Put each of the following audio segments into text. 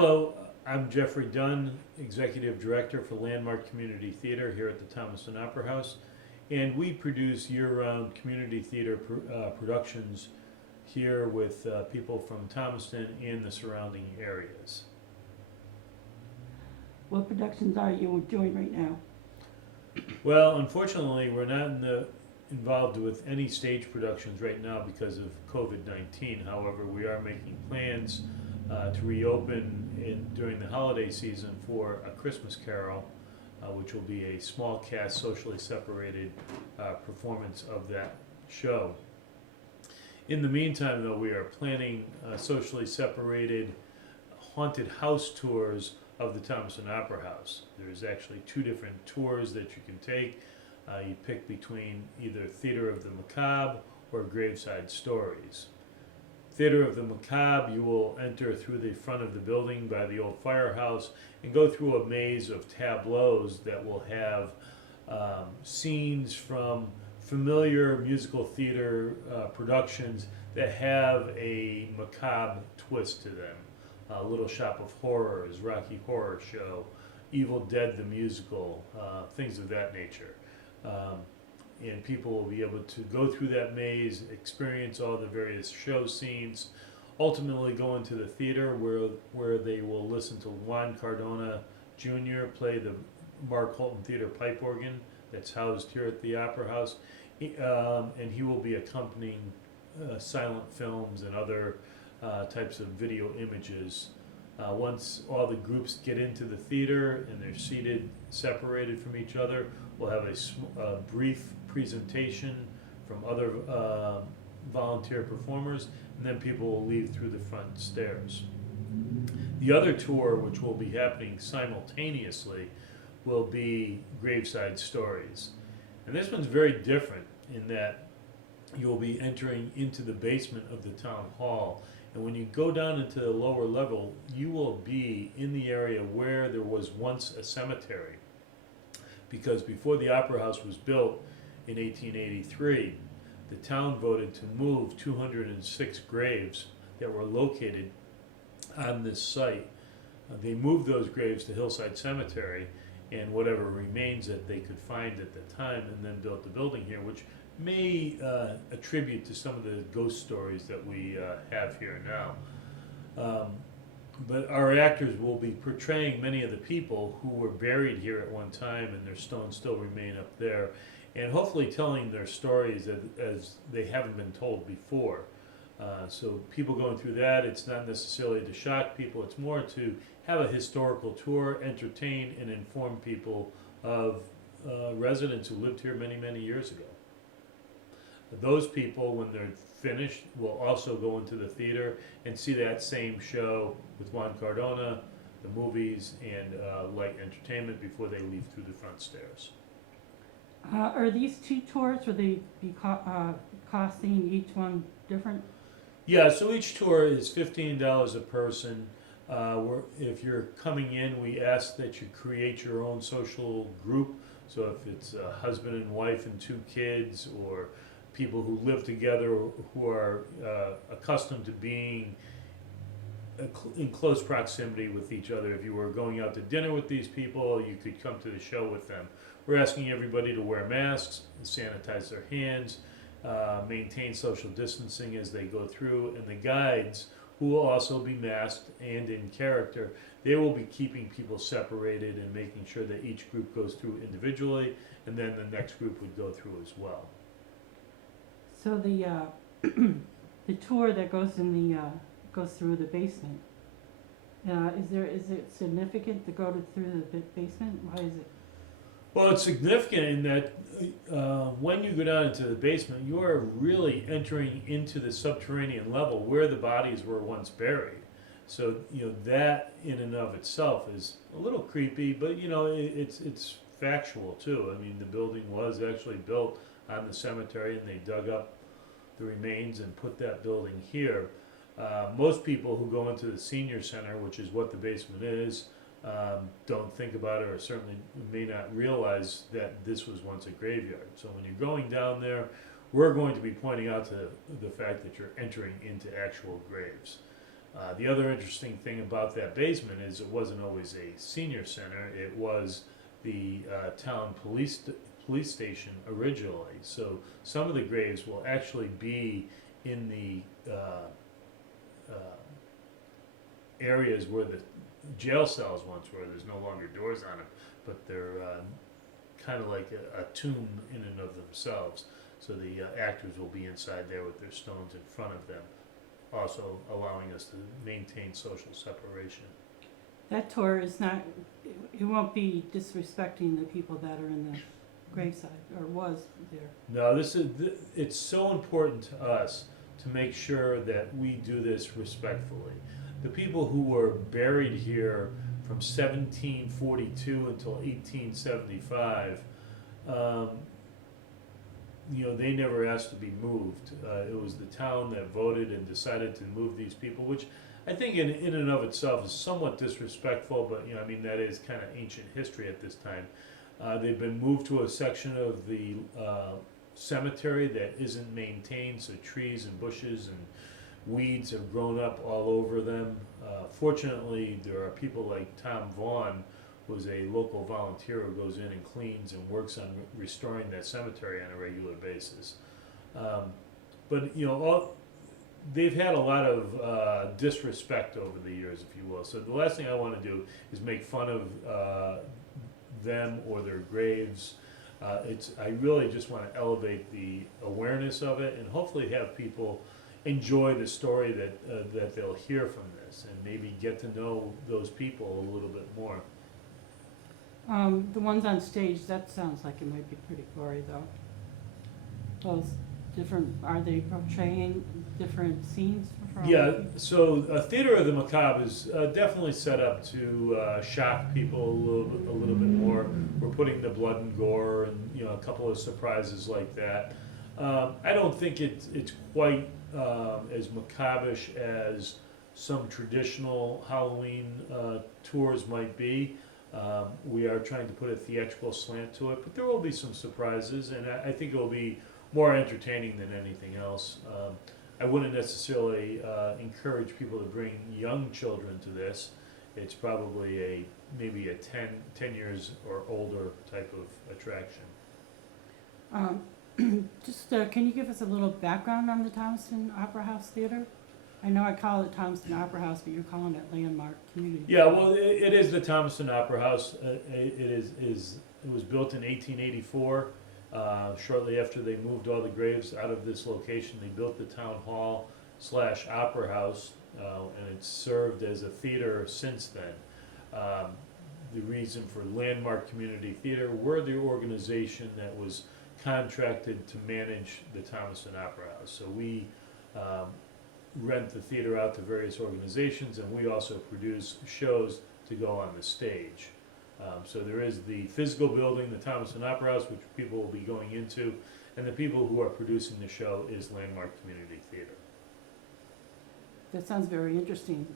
Hello, I'm Jeffrey Dunn, Executive Director for Landmark Community Theater here at the Thompson Opera House. And we produce year-round community theater productions here with people from Thomaston and the surrounding areas. What productions are you doing right now? Well, unfortunately, we're not involved with any stage productions right now because of COVID-19. However, we are making plans to reopen during the holiday season for A Christmas Carol, which will be a small cast, socially separated performance of that show. In the meantime, though, we are planning socially separated haunted house tours of the Thompson Opera House. There's actually two different tours that you can take. You pick between either Theater of the Macabre or Graveside Stories. Theater of the Macabre, you will enter through the front of the building by the old firehouse and go through a maze of tableaus that will have scenes from familiar musical theater productions that have a macabre twist to them. Little Shop of Horrors, Rocky Horror Show, Evil Dead the Musical, things of that nature. And people will be able to go through that maze, experience all the various show scenes, ultimately go into the theater where they will listen to Juan Cardona Jr. play the Mark Holton Theater pipe organ that's housed here at the Opera House. And he will be accompanying silent films and other types of video images. Once all the groups get into the theater and they're seated, separated from each other, we'll have a brief presentation from other volunteer performers, and then people will leave through the front stairs. The other tour, which will be happening simultaneously, will be Graveside Stories. And this one's very different in that you'll be entering into the basement of the town hall. And when you go down into the lower level, you will be in the area where there was once a cemetery. Because before the Opera House was built in 1883, the town voted to move 206 graves that were located on this site. They moved those graves to Hillside Cemetery and whatever remains that they could find at the time, and then built the building here, which may attribute to some of the ghost stories that we have here now. But our actors will be portraying many of the people who were buried here at one time, and their stones still remain up there, and hopefully telling their stories as they haven't been told before. So people going through that, it's not necessarily to shock people, it's more to have a historical tour, entertain and inform people of residents who lived here many, many years ago. Those people, when they're finished, will also go into the theater and see that same show with Juan Cardona, the movies, and light entertainment before they leave through the front stairs. Are these two tours, will they be costing each one different? Yeah, so each tour is $15 a person. If you're coming in, we ask that you create your own social group. So if it's a husband and wife and 2 kids, or people who live together who are accustomed to being in close proximity with each other. If you were going out to dinner with these people, you could come to the show with them. We're asking everybody to wear masks, sanitize their hands, maintain social distancing as they go through, and the guides, who will also be masked and in character, they will be keeping people separated and making sure that each group goes through individually, and then the next group would go through as well. So the the tour that goes goes through the basement, is it significant to go through the basement? Why is it? Well, it's significant in that when you go down into the basement, you are really entering into the subterranean level where the bodies were once buried. So, that in and of itself is a little creepy, but, it's factual too. I mean, the building was actually built on the cemetery, and they dug up the remains and put that building here. Most people who go into the senior center, which is what the basement is, don't think about it, or certainly may not realize that this was once a graveyard. So when you're going down there, we're going to be pointing out to the fact that you're entering into actual graves. The other interesting thing about that basement is it wasn't always a senior center, it was the town police station originally. So some of the graves will actually be in the areas where the jail cells once were. There's no longer doors on them, but they're kind of like a tomb in and of themselves. So the actors will be inside there with their stones in front of them, also allowing us to maintain social separation. That tour is not, it won't be disrespecting the people that are in the graveside, or was there. No, it's so important to us to make sure that we do this respectfully. The people who were buried here from 1742 until 1875, they never asked to be moved. It was the town that voted and decided to move these people, which I think in and of itself is somewhat disrespectful, but that is kind of ancient history at this time. They've been moved to a section of the cemetery that isn't maintained, so trees and bushes and weeds have grown up all over them. Fortunately, there are people like Tom Vaughn, who's a local volunteer who goes in and cleans and works on restoring that cemetery on a regular basis. But they've had a lot of disrespect over the years, if you will. So the last thing I want to do is make fun of them or their graves. I really just want to elevate the awareness of it and hopefully have people enjoy the story that they'll hear from this and maybe get to know those people a little bit more. The ones on stage, that sounds like it might be pretty gory though. Those are they portraying different scenes from? Yeah, so Theater of the Macabre is definitely set up to shock people a little bit more. We're putting the blood and gore and a couple of surprises like that. I don't think it's quite as macabre-ish as some traditional Halloween tours might be. We are trying to put a theatrical slant to it, but there will be some surprises, and I think it will be more entertaining than anything else. I wouldn't necessarily encourage people to bring young children to this. It's probably maybe a 10 years or older type of attraction. Can you give us a little background on the Thompson Opera House Theater? I know I call it Thompson Opera House, but you're calling it Landmark Community. Yeah, well, it is the Thompson Opera House. It was built in 1884. Shortly after they moved all the graves out of this location, they built the town hall / opera house, and it's served as a theater since then. The reason for Landmark Community Theater, we're the organization that was contracted to manage the Thompson Opera House. So we rent the theater out to various organizations, and we also produce shows to go on the stage. So there is the physical building, the Thompson Opera House, which people will be going into, and the people who are producing the show is Landmark Community Theater. That sounds very interesting.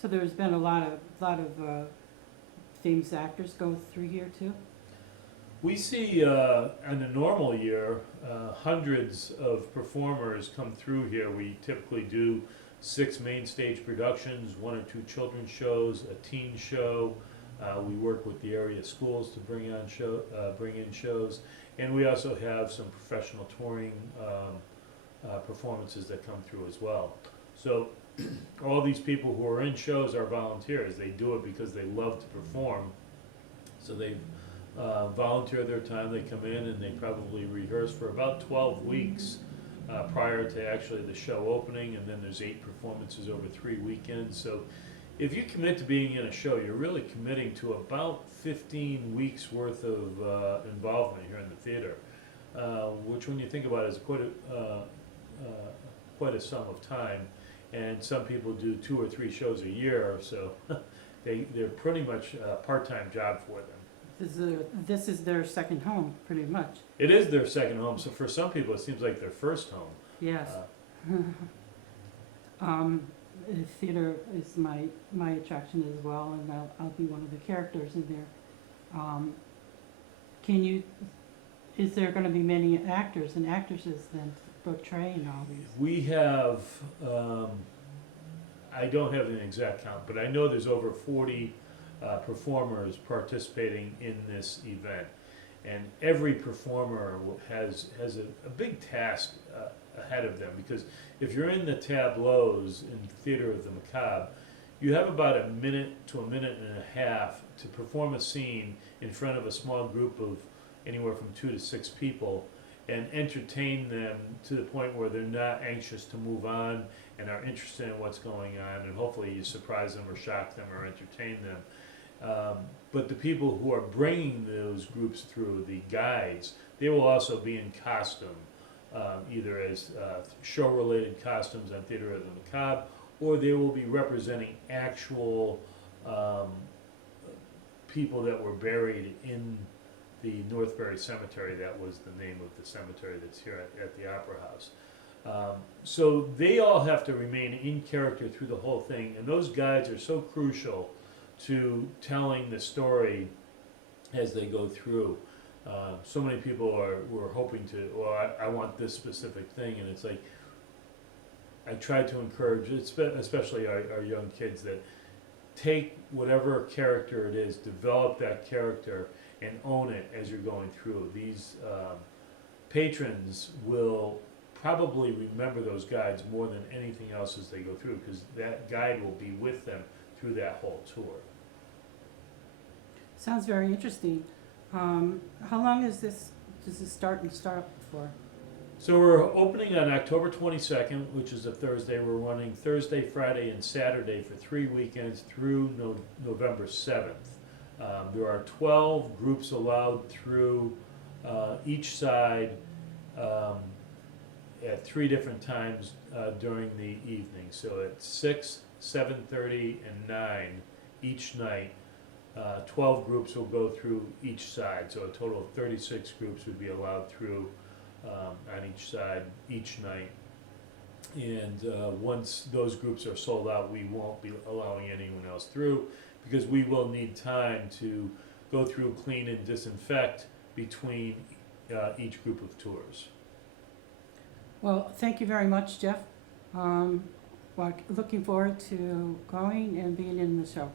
So there's been a lot of famous actors go through here too? We see in a normal year hundreds of performers come through here. We typically do 6 main stage productions, 1 or 2 children's shows, a teen show. We work with the area schools to bring in shows, and we also have some professional touring performances that come through as well. So all these people who are in shows are volunteers. They do it because they love to perform. So they volunteer their time. They come in and they probably rehearse for about 12 weeks prior to actually the show opening, and then there's 8 performances over 3 weekends. So if you commit to being in a show, you're really committing to about 15 weeks worth of involvement here in the theater, which when you think about it is quite a sum of time. And some people do 2 or 3 shows a year, so they're pretty much a part-time job for them. This is their second home, pretty much. It is their second home, so for some people it seems like their first home. Yes. The theater is my attraction as well, and I'll be one of the characters in there. Is there going to be many actors and actresses then portraying all these? We have, I don't have an exact count, but I know there's over 40 performers participating in this event. And every performer has a big task ahead of them, because if you're in the tableaus in Theater of the Macabre, you have about a minute to a minute and a half to perform a scene in front of a small group of anywhere from 2 to 6 people and entertain them to the point where they're not anxious to move on and are interested in what's going on, and hopefully you surprise them or shock them or entertain them. But the people who are bringing those groups through, the guides, they will also be in costume, either as show-related costumes on Theater of the Macabre, or they will be representing actual people that were buried in the Northbury Cemetery. That was the name of the cemetery that's here at the Opera House. So they all have to remain in character through the whole thing, and those guides are so crucial to telling the story as they go through. So many people were hoping to, well, I want this specific thing, and it's like, I try to encourage, especially our young kids, that take whatever character it is, develop that character, and own it as you're going through. These patrons will probably remember those guides more than anything else as they go through, because that guide will be with them through that whole tour. Sounds very interesting. How long does this start for? So we're opening on October 22nd, which is a Thursday. We're running Thursday, Friday, and Saturday for 3 weekends through November 7th. There are 12 groups allowed through each side at 3 different times during the evening. So at 6, 7:30, and 9 each night, 12 groups will go through each side. So a total of 36 groups would be allowed through on each side each night. And once those groups are sold out, we won't be allowing anyone else through, because we will need time to go through, clean, and disinfect between each group of tours. Well, thank you very much, Jeff. Looking forward to going and being in the show.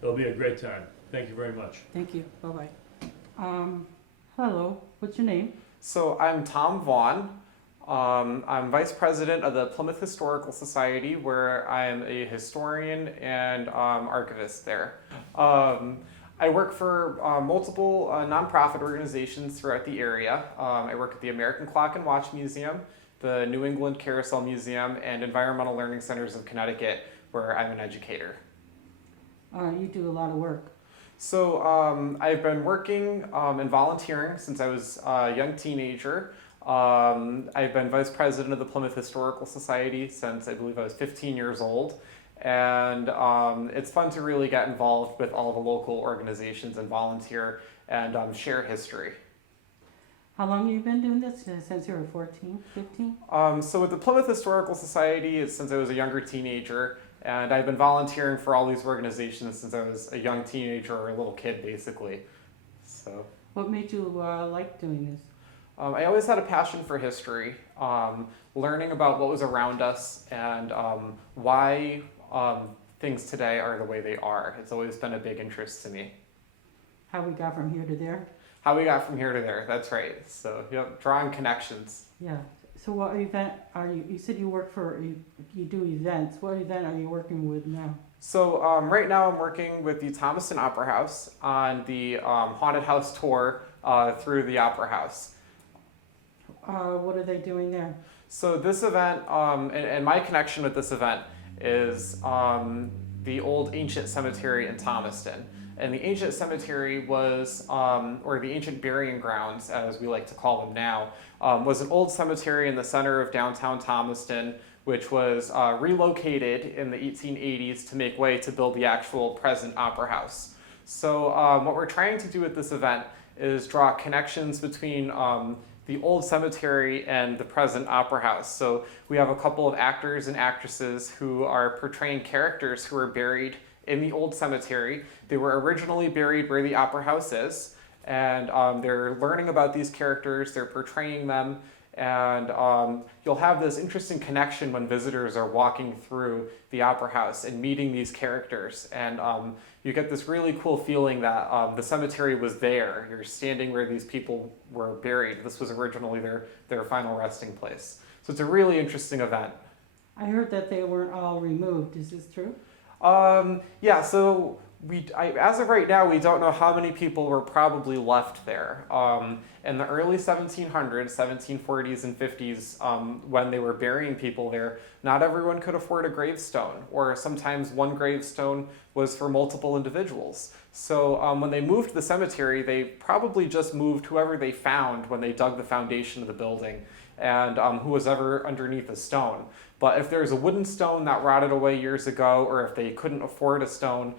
It'll be a great time. Thank you very much. Thank you. Bye-bye. Hello, what's your name? So I'm Tom Vaughn. I'm vice president of the Plymouth Historical Society, where I'm a historian and archivist there. I work for multiple nonprofit organizations throughout the area. I work at the American Clock and Watch Museum, the New England Carousel Museum, and Environmental Learning Centers of Connecticut, where I'm an educator. You do a lot of work. So I've been working and volunteering since I was a young teenager. I've been vice president of the Plymouth Historical Society since I believe I was 15 years old. And it's fun to really get involved with all the local organizations and volunteer and share history. How long have you been doing this? Since you were 14, 15? So with the Plymouth Historical Society, it's since I was a younger teenager. And I've been volunteering for all these organizations since I was a young teenager or a little kid, basically. So. What made you like doing this? I always had a passion for history, learning about what was around us and why things today are the way they are. It's always been a big interest to me. How we got from here to there? How we got from here to there, that's right. So, yep, drawing connections. Yeah. So what event are you said you work for, you do events. What event are you working with now? So right now I'm working with the Thompson Opera House on the Haunted House tour through the Opera House. What are they doing there? So this event, and my connection with this event is the old ancient cemetery in Thomaston. And the ancient cemetery was, or the ancient burying grounds, as we like to call them now, was an old cemetery in the center of downtown Thomaston, which was relocated in the 1880s to make way to build the actual present Opera House. So what we're trying to do with this event is draw connections between the old cemetery and the present Opera House. So we have a couple of actors and actresses who are portraying characters who are buried in the old cemetery. They were originally buried where the Opera House is, and they're learning about these characters, they're portraying them, And you'll have this interesting connection when visitors are walking through the Opera House and meeting these characters. And you get this really cool feeling that the cemetery was there. You're standing where these people were buried. This was originally their final resting place. So it's a really interesting event. I heard that they weren't all removed. Is this true? Yeah, so as of right now, we don't know how many people were probably left there. In the early 1700s, 1740s and 50s, when they were burying people there, not everyone could afford a gravestone, or sometimes one gravestone was for multiple individuals. So when they moved the cemetery, they probably just moved whoever they found when they dug the foundation of the building, and who was ever underneath a stone. But if there's a wooden stone that rotted away years ago, or if they couldn't afford a stone,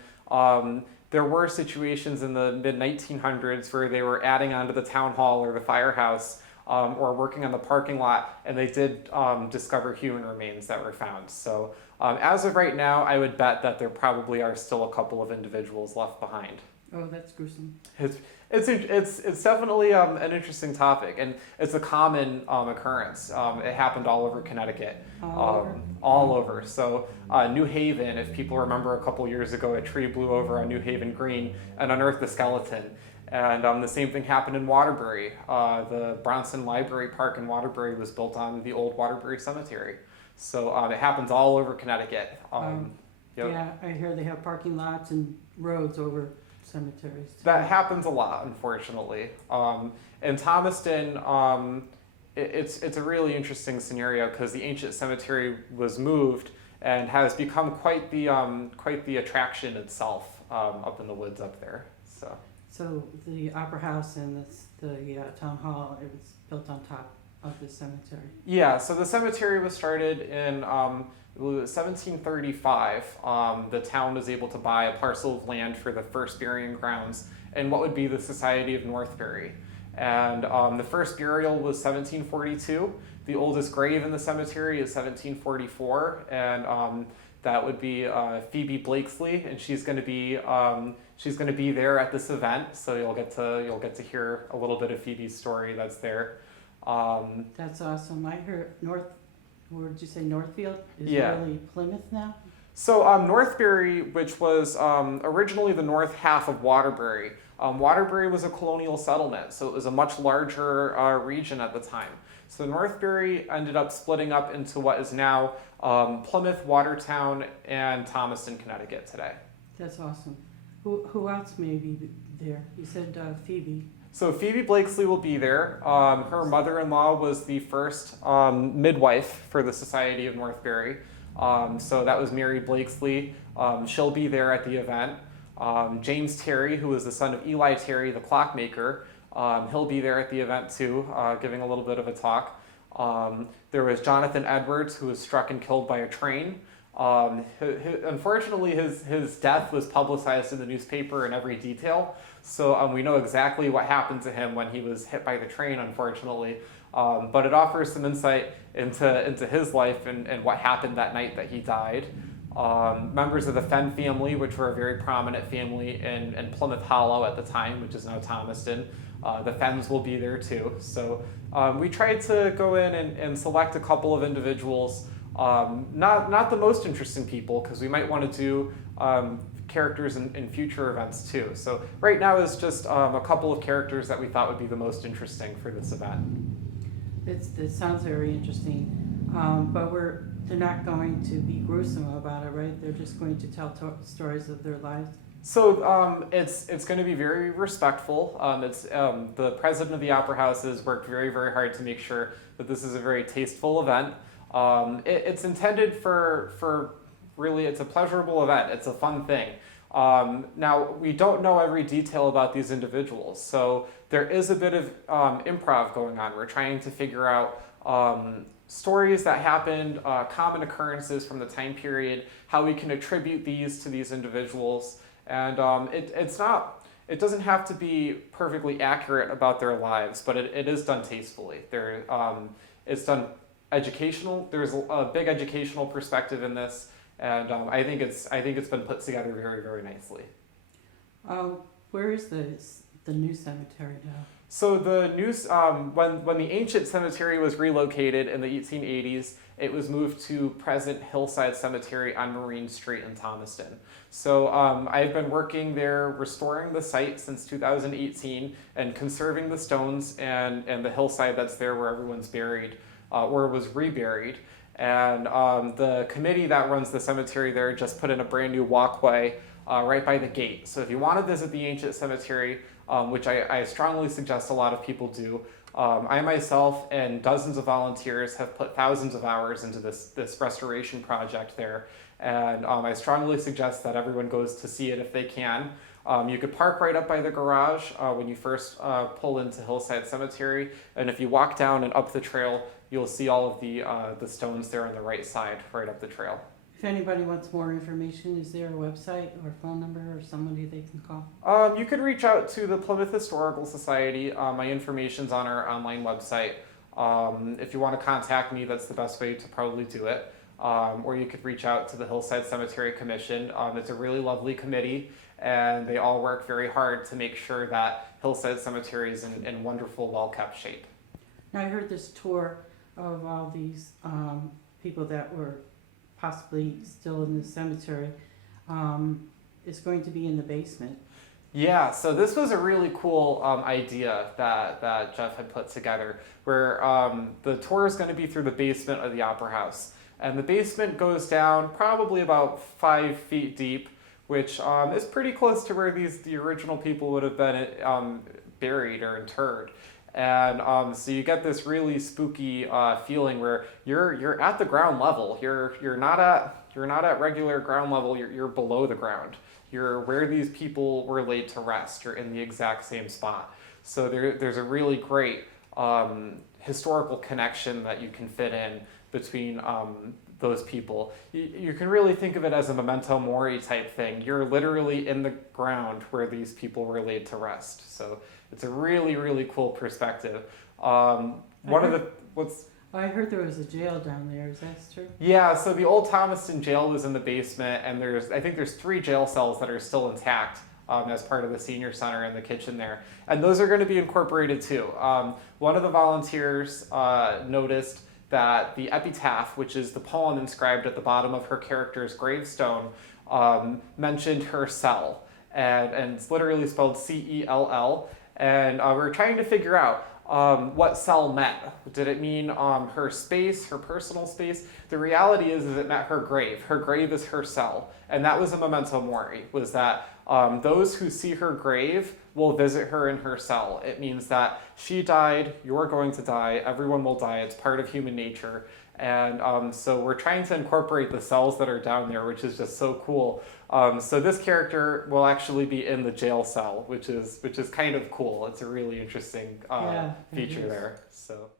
there were situations in the mid-1900s where they were adding onto the town hall or the firehouse, or working on the parking lot, and they did discover human remains that were found. So as of right now, I would bet that there probably are still a couple of individuals left behind. Oh, that's gruesome. It's definitely an interesting topic, and it's a common occurrence. It happened all over Connecticut, all over. So New Haven, if people remember a couple years ago, a tree blew over on New Haven Green and unearthed a skeleton. And the same thing happened in Waterbury. The Bronson Library Park in Waterbury was built on the old Waterbury Cemetery. So it happens all over Connecticut. Yep. Yeah, I hear they have parking lots and roads over cemeteries too. That happens a lot, unfortunately. In Thomaston, it's a really interesting scenario because the ancient cemetery was moved and has become quite the attraction itself up in the woods up there. So the Opera House and the town hall, it was built on top of the cemetery. Yeah, so the cemetery was started in 1735. The town was able to buy a parcel of land for the first burying grounds in what would be the Society of Northbury. And the first burial was 1742. The oldest grave in the cemetery is 1744, and that would be Phoebe Blakesley, and she's going to be there at this event. So you'll get to hear a little bit of Phoebe's story that's there. That's awesome. I heard where did you say Northfield is Yeah. really Plymouth now? So Northbury, which was originally the north half of Waterbury, Waterbury was a colonial settlement, so it was a much larger region at the time. So Northbury ended up splitting up into what is now Plymouth, Watertown, and Thomaston, Connecticut today. That's awesome. Who else may be there? You said Phoebe. So Phoebe Blakesley will be there. Her mother-in-law was the first midwife for the Society of Northbury. So that was Mary Blakesley. She'll be there at the event. James Terry, who was the son of Eli Terry, the clockmaker, he'll be there at the event too, giving a little bit of a talk. There was Jonathan Edwards, who was struck and killed by a train. Unfortunately, his death was publicized in the newspaper in every detail. So we know exactly what happened to him when he was hit by the train, unfortunately. But it offers some insight into his life and what happened that night that he died. Members of the Fenn family, which were a very prominent family in Plymouth Hollow at the time, which is now Thomaston. The Fenns will be there too. So we tried to go in and select a couple of individuals, not the most interesting people, because we might want to do characters in future events too. So right now is just a couple of characters that we thought would be the most interesting for this event. It sounds very interesting, but they're not going to be gruesome about it, right? They're just going to tell stories of their lives. So it's going to be very respectful. The president of the Opera House has worked very, very hard to make sure that this is a very tasteful event. It's intended for really, it's a pleasurable event. It's a fun thing. Now, we don't know every detail about these individuals, so there is a bit of improv going on. We're trying to figure out stories that happened, common occurrences from the time period, how we can attribute these to these individuals. And it doesn't have to be perfectly accurate about their lives, but it is done tastefully. It's done educational. There's a big educational perspective in this, and I think it's been put together very, very nicely. Where is the new cemetery now? So the new when the ancient cemetery was relocated in the 1880s, it was moved to present Hillside Cemetery on Marine Street in Thomaston. So I've been working there restoring the site since 2018 and conserving the stones and the hillside that's there where everyone's buried or was reburied. And the committee that runs the cemetery there just put in a brand new walkway right by the gate. So if you want to visit the ancient cemetery, which I strongly suggest a lot of people do, I myself and dozens of volunteers have put thousands of hours into this restoration project there. And I strongly suggest that everyone goes to see it if they can. You could park right up by the garage when you first pull into Hillside Cemetery. And if you walk down and up the trail, you'll see all of the stones there on the right side, right up the trail. If anybody wants more information, is there a website or phone number or somebody they can call? You could reach out to the Plymouth Historical Society. My information's on our online website. If you want to contact me, that's the best way to probably do it. Or you could reach out to the Hillside Cemetery Commission. It's a really lovely committee, and they all work very hard to make sure that Hillside Cemetery is in wonderful, well-kept shape. Now, I heard this tour of all these people that were possibly still in the cemetery is going to be in the basement. Yeah, so this was a really cool idea that Jeff had put together, where the tour is going to be through the basement of the Opera House. And the basement goes down probably about 5 feet deep, which is pretty close to where the original people would have been buried or interred. And so you get this really spooky feeling where you're at the ground level. You're not at regular ground level. You're below the ground. You're where these people were laid to rest. You're in the exact same spot. So there's a really great historical connection that you can fit in between those people. You can really think of it as a memento mori type thing. You're literally in the ground where these people were laid to rest. So it's a really, really cool perspective. I heard there was a jail down there. Is that true? Yeah, so the old Thomaston jail was in the basement, and I think there's 3 jail cells that are still intact as part of the senior center and the kitchen there. And those are going to be incorporated too. One of the volunteers noticed that the epitaph, which is the poem inscribed at the bottom of her character's gravestone, mentioned her cell. And it's literally spelled C-E-L-L. And we're trying to figure out what cell meant. Did it mean her space, her personal space? The reality is it meant her grave. Her grave is her cell. And that was a memento mori, was that those who see her grave will visit her in her cell. It means that she died, you're going to die, everyone will die, it's part of human nature. And so we're trying to incorporate the cells that are down there, which is just so cool. So this character will actually be in the jail cell, which is kind of cool. It's a really interesting feature there. So.